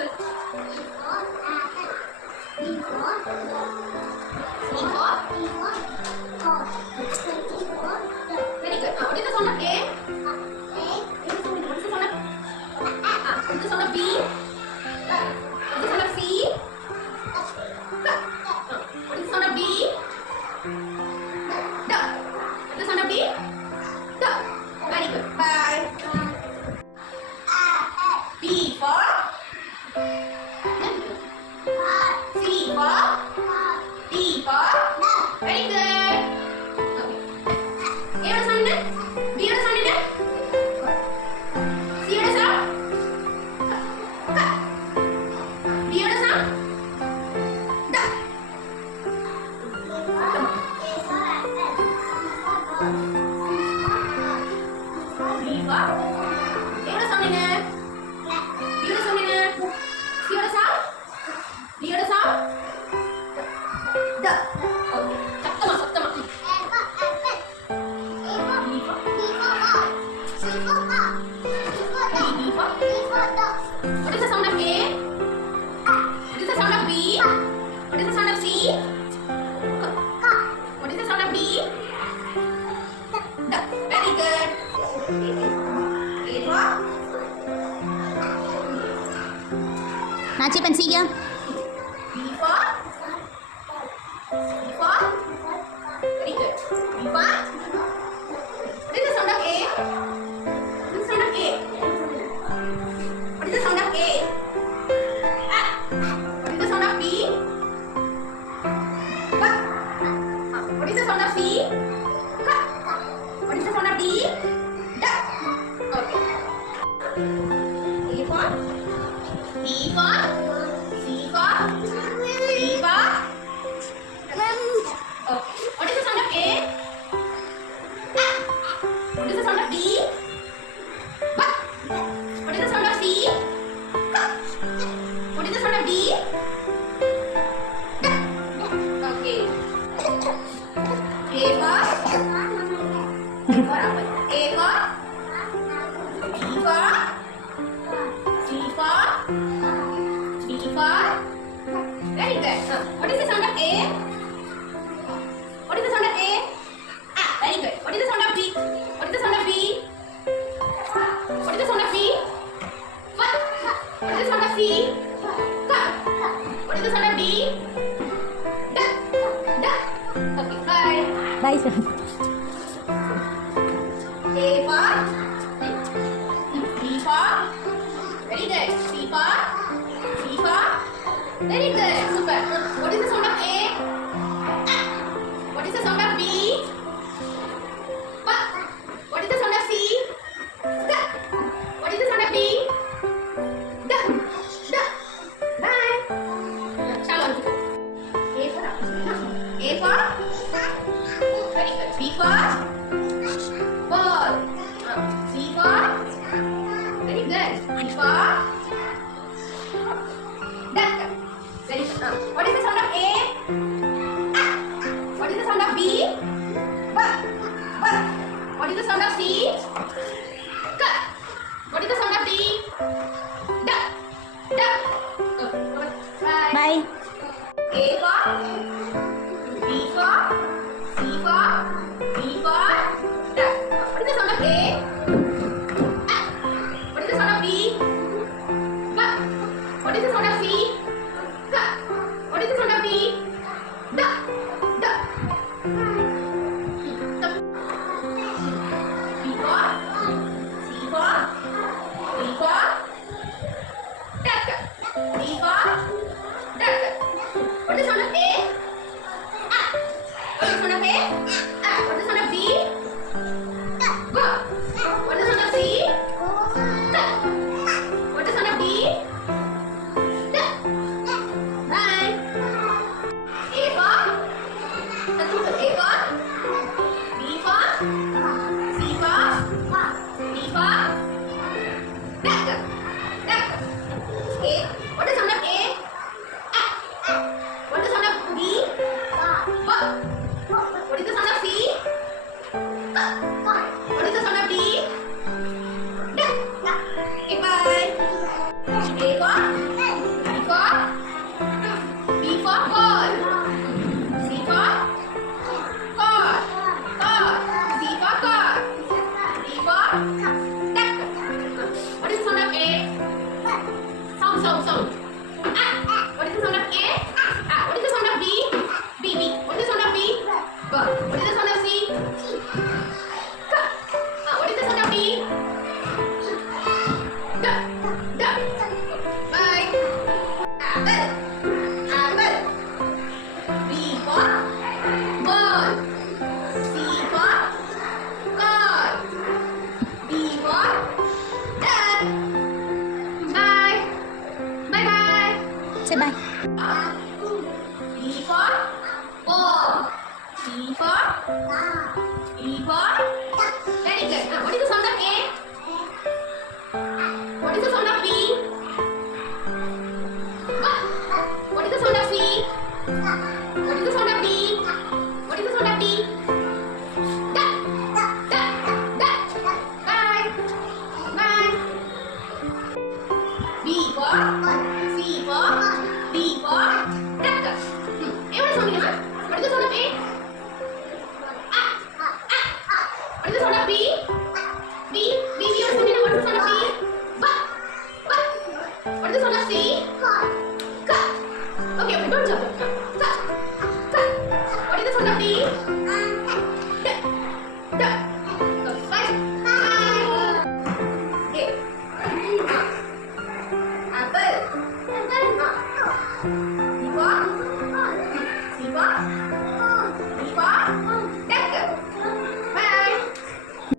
Very good. What is the sound of A? What is the sound of what is the sound of B? What is the sound of C? What is the sound of D? D. What is the sound of D? D. Very good. Bye. B for C for D for very good. Okay. A oda sound என்ன? B oda sound என்ன? C oda sound? D oda sound? D. B for A oda sound என்ன? B oda sound என்ன? C oda sound? D oda sound? D. Okay. சத்தமா சத்தமா. What is the sound of A? What is the sound of B? What is the sound of C? What is the sound of D? D. Very good. A for नाची पंसी क्या B for very good. B for what is the sound of A? What is the sound of A? What is the sound of A? What is the sound of B? What is the sound of C? What is the sound of D? Okay. A for B for C for D for okay. What is the sound of A? What is the sound of D? What is the sound of C? What is the sound of D? Okay. A for apple. A for B for C for D for very good. What is the sound of A? What is the sound of A? Very good. What is the sound of B? What is the sound of B? What is the sound of B? What is the sound of C? What is the sound of D? D. D. Okay, bye. Bye sir A for B for very good. C for D for very good. Super. What is the sound of A? What is the sound of B? What is the sound of C? What is the sound of D? D. D. Bye. Chalo. A for A for very good. B for ball. C for very good. D for duck. Very good. What is the sound of A? What is the sound of B? What is the sound of C? What is the sound of D? D. D. Okay. Bye. Bye A for B for C for D for duck. What is the sound of A? What is the sound of B? What is the sound of C? What is the sound of D? D. D. B for C for D for duck. D for duck. What is the sound of A? What is the sound of A? What is the sound of B? What is the sound of C? What is the sound of D? Bye. A for A for B for C for D for duck. Duck. A. What is the sound of A? What is the sound of B? What is the sound of C? What is the sound of D? Okay, bye. A for sound. What is the sound of A? What is the sound of B? B. What is the sound of B? B. What is the sound of C? K. What is the sound of D? D. D. Bye. Apple. Apple. B for ball. C for car. D for dad. Bye. Bye bye. Say bye. B for ball. C for E for very good. What is the sound of A?